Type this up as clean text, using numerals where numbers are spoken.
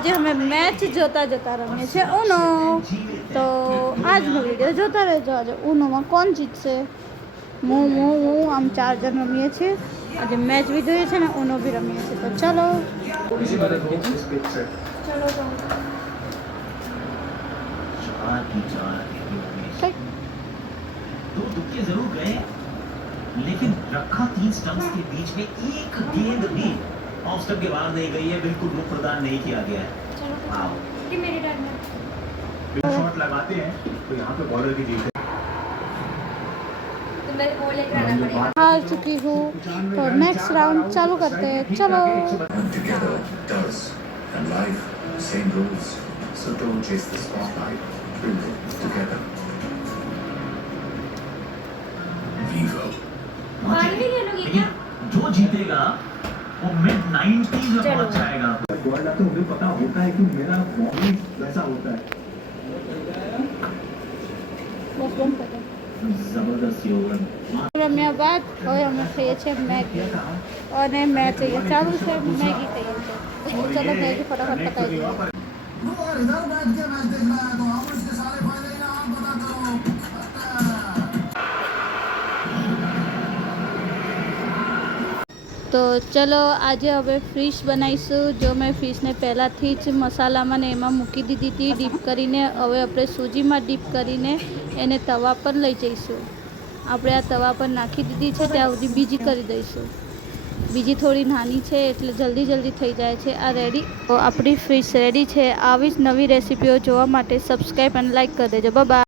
आज हमें मैच जोता जोता रमीए छे ऊनो। तो आज नो विडियो जोता रहेजो। आज ऊनो में कोण जीतशे હું આમ 4 જણ રમીએ છીએ। આજે મેચ બી જોઈએ છે ને ઊનો બી રમીએ છીએ। તો ચલો दो तुक्के जरूर गए लेकिन रखा 3 स्टंप्स के बीच में एक गेंद भी ऑफ स्टंप के बाहर नहीं गई है। बिल्कुल रुख प्रदान नहीं किया गया है। आओ मेरी टर्न है। शॉट लगाते हैं तो यहाँ पे बॉलर की जीत है। तो मेरे को लेकर आना पड़ेगा। हार चुकी हूँ। तो नेक्स्ट राउंड चालू करते हैं। चलो Together does and life same rules, so don't chase the spotlight, build it together. Vivo. मान भी खेलोगे क्या? जो जीतेगा वो मिड 90s में पहुंच जाएगा। वर्ल्ड तो मुझे पता होता है कि मेरा बॉडी वैसा होता है। जबरदस्त योगन રમ્યા બાદ હવે અમે ખાઈએ છીએ મેગી અને મેચ અહીંયા ચાલુ છે। મેગી ખાઈએ છીએ। ચલો મેગી ફટાફટ પતાવી દઈએ। તો ચલો આજે હવે ફિશ બનાવીશું। જો મેં ફિશને પહેલાંથી જ મસાલામાં ને એમાં મૂકી દીધી હતી ડીપ કરીને। હવે આપણે સૂજીમાં ડીપ કરીને એને તવા પર લઈ જઈશું। આપણે આ તવા પર નાખી દીધી છે, ત્યાં સુધી બીજી કરી દઈશું। બીજી થોડી નાની છે એટલે જલ્દી જલ્દી થઈ જાય છે। આ રેડી। તો આપણી ફિશ રેડી છે। આવી જ નવી રેસીપીઓ જોવા માટે સબસ્ક્રાઈબ અને લાઈક કરી દેજો। Bye bye.